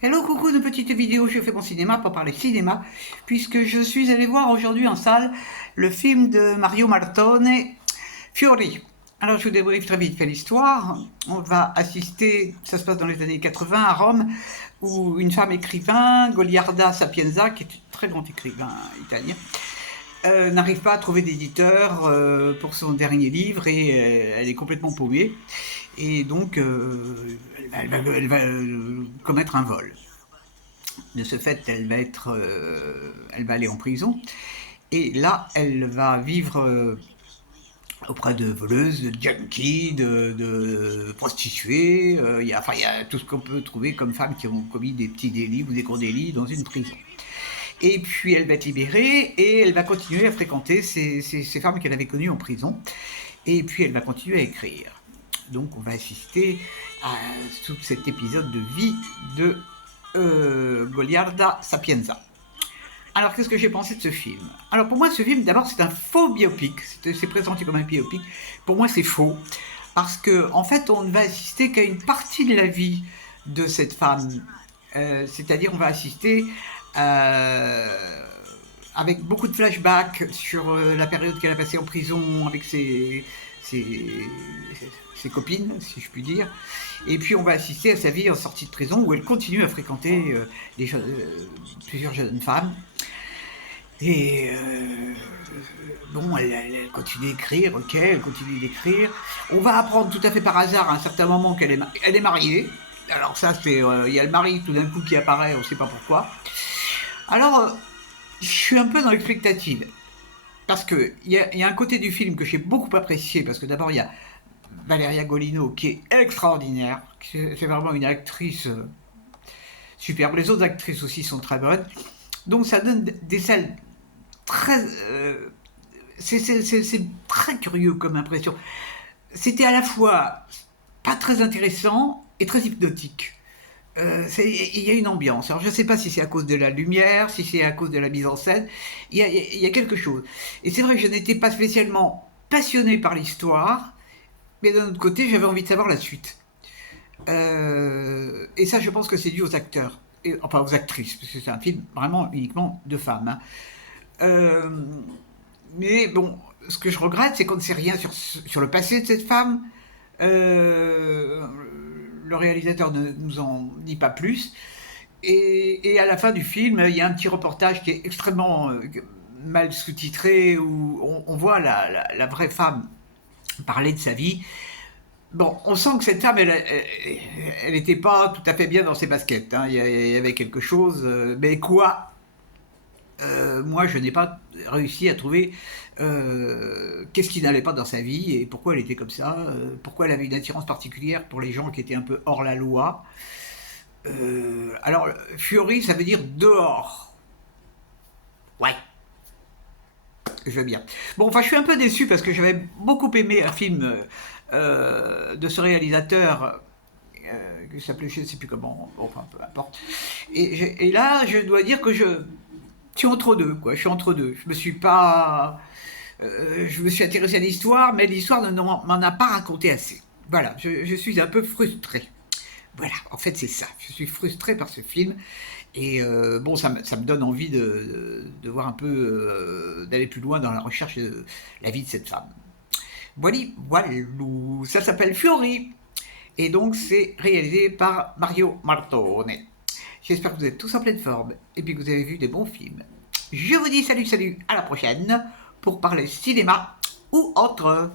Hello, coucou, de petite vidéo, je fais mon cinéma pour parler cinéma, puisque je suis allé voir aujourd'hui en salle le film de Mario Martone, Fiori. Alors je vous débriefe très vite fait l'histoire. On va assister, ça se passe dans les années 80 à Rome, où une femme écrivain, Goliarda Sapienza, qui est un très grand écrivain italien, n'arrive pas à trouver d'éditeur pour son dernier livre et elle est complètement paumée. Et donc, elle va commettre un vol. De ce fait, elle va aller en prison. Et là, elle va vivre auprès de voleuses, de junkies, de prostituées. Il y a tout ce qu'on peut trouver comme femmes qui ont commis des petits délits ou des gros délits dans une prison. Et puis elle va être libérée et elle va continuer à fréquenter ces femmes qu'elle avait connues en prison. Et puis elle va continuer à écrire. Donc on va assister à tout cet épisode de vie de Goliarda Sapienza. Alors qu'est-ce que j'ai pensé de ce film? Alors pour moi ce film, d'abord c'est un faux biopic, c'est présenté comme un biopic, pour moi c'est faux, parce que en fait on ne va assister qu'à une partie de la vie de cette femme, c'est-à-dire on va assister avec beaucoup de flashbacks sur la période qu'elle a passée en prison avec ses, ses copines, si je puis dire. Et puis on va assister à sa vie en sortie de prison où elle continue à fréquenter plusieurs jeunes femmes. Et bon, elle continue d'écrire, ok, elle continue d'écrire. On va apprendre tout à fait par hasard à un certain moment qu'elle est mariée. Alors ça, c'est, il y a le mari tout d'un coup qui apparaît, on ne sait pas pourquoi. Alors, je suis un peu dans l'expectative. Parce qu'il y a un côté du film que j'ai beaucoup apprécié, parce que d'abord, il y a Valeria Golino qui est extraordinaire. C'est vraiment une actrice superbe. Les autres actrices aussi sont très bonnes. Donc ça donne des scènes très... c'est très curieux comme impression. C'était à la fois pas très intéressant et très hypnotique. Il y a une ambiance. Alors je ne sais pas si c'est à cause de la lumière, si c'est à cause de la mise en scène. Il y a quelque chose. Et c'est vrai que je n'étais pas spécialement passionné par l'histoire, mais d'un autre côté, j'avais envie de savoir la suite. Et ça, je pense que c'est dû aux acteurs, enfin aux actrices, parce que c'est un film vraiment uniquement de femmes. Hein. Euh, mais bon, ce que je regrette, c'est qu'on ne sait rien sur le passé de cette femme. Euh, le réalisateur ne nous en dit pas plus. Et à la fin du film, il y a un petit reportage qui est extrêmement mal sous-titré, où on voit la vraie femme parler de sa vie. Bon, on sent que cette femme, elle n'était pas tout à fait bien dans ses baskets. Hein. Il y avait quelque chose, mais quoi? Moi, je n'ai pas réussi à trouver qu'est-ce qui n'allait pas dans sa vie et pourquoi elle était comme ça, pourquoi elle avait une attirance particulière pour les gens qui étaient un peu hors la loi. Alors, Fury, ça veut dire dehors. Ouais, je veux bien. Bon, enfin, je suis un peu déçu parce que j'avais beaucoup aimé un film de ce réalisateur qui s'appelait, je ne sais plus comment, bon, enfin, peu importe. Et là, je dois dire que je suis entre deux, quoi. Je suis entre deux. Je me suis pas, je me suis intéressé à l'histoire, mais l'histoire ne m'en a pas raconté assez. Voilà, je suis un peu frustré. Voilà, en fait c'est ça. Je suis frustré par ce film et bon, ça me donne envie de voir un peu, d'aller plus loin dans la recherche de la vie de cette femme. Voilà, voilà, ça s'appelle Fiori et donc c'est réalisé par Mario Martone. J'espère que vous êtes tous en pleine forme et puis que vous avez vu des bons films. Je vous dis salut, salut, à la prochaine pour parler cinéma ou autre.